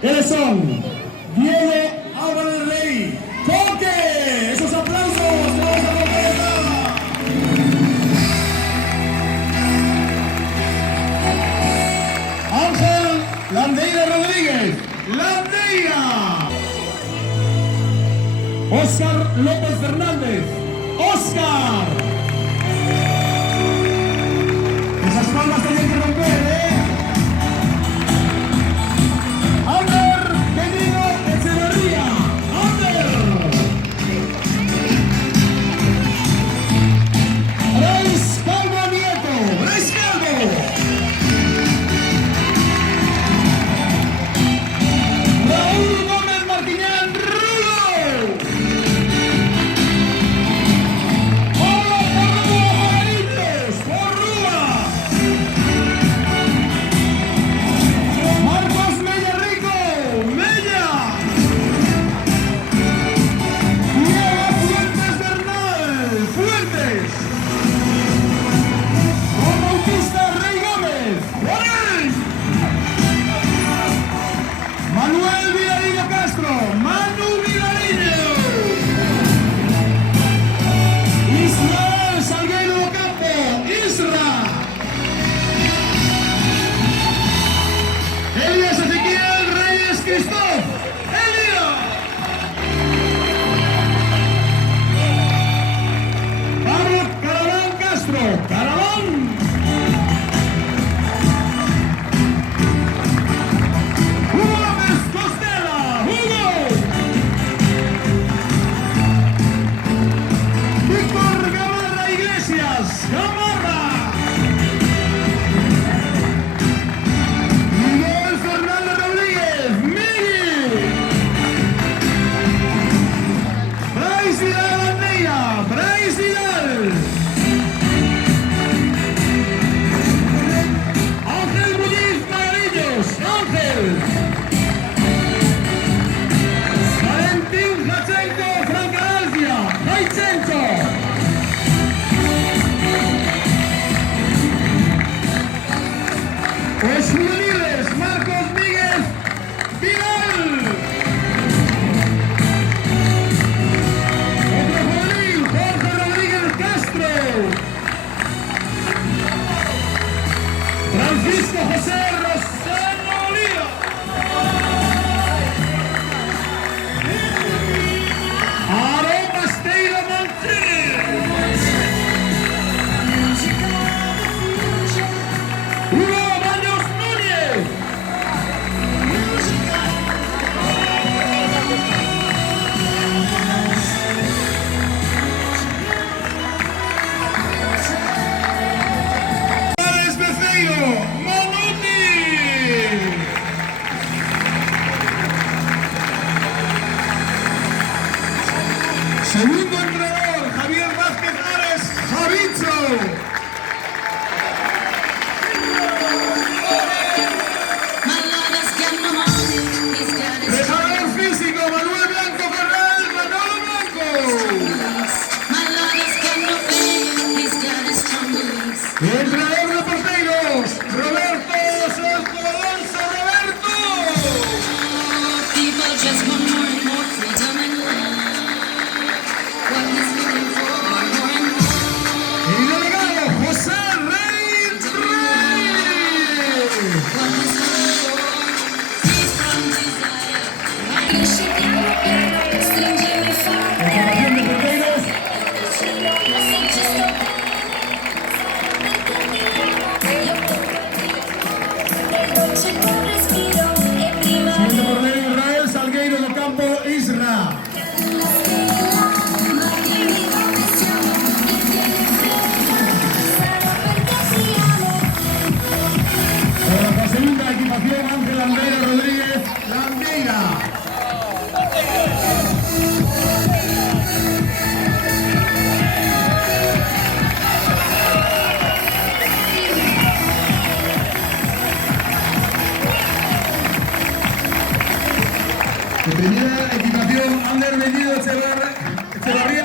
¿Quiénes son? Diego Álvarez Rey. ¡Coque! ¡Esos aplausos! ¡Vamos a completar! Ángel Landeira Rodríguez. ¡Landeira! Óscar López Fernández. ¡Óscar! Esas palmas tienen que romper, ¿eh? Ander Benito Echeverría. Ander. Bryce Calvo Nieto. Bryce Calvo. Raúl Gómez Martínez Rulo. Hola, Porrúa Margaritos. Porrúa. Marcos Mella Rico. Mella. Diego Fuentes Bernal. Fuentes. Juan Bautista Rey Gómez. Juan. Manuel Vilariño Castro. Manu Vilariño. Israel Salgueiro Campo. Isra. Elias Ezequiel Reyes Cristóf. Elia. Pablo Caraván Castro. Caraván. Hugo López Costela. Hugo. Víctor Gamarra Iglesias. Gamarra. Miguel Fernández Rodríguez. Miguel. Bryce Vidal Bandeira. Bryce Vidal. Ángel Muñiz Magarillos. Ángel. Valentín Jachenko Francalcia. Jachenko. Los juveniles, Marcos Miguel Vidal. Otro juvenil, Jorge Rodríguez Castro. Francisco José Rosano Oliva. Aarón Basteiro Montini. Hugo Baños Núñez. González Beceiro. Manuti. Segundo entrenador, Javier Vázquez Ares. Javicho. Preparador físico, Manuel Blanco Corral, Manolo Blanco. Entrenador de porteros, Roberto Soto Alonso. Roberto. Y delegado, José Rey. Preparación de porteros. Segundo portero Israel Salgueiro do Campo. Isra. Por la segunda equipación, Ángel Landeira Rodríguez. Landeira. Primera equipación, Ander Benito Echeverría.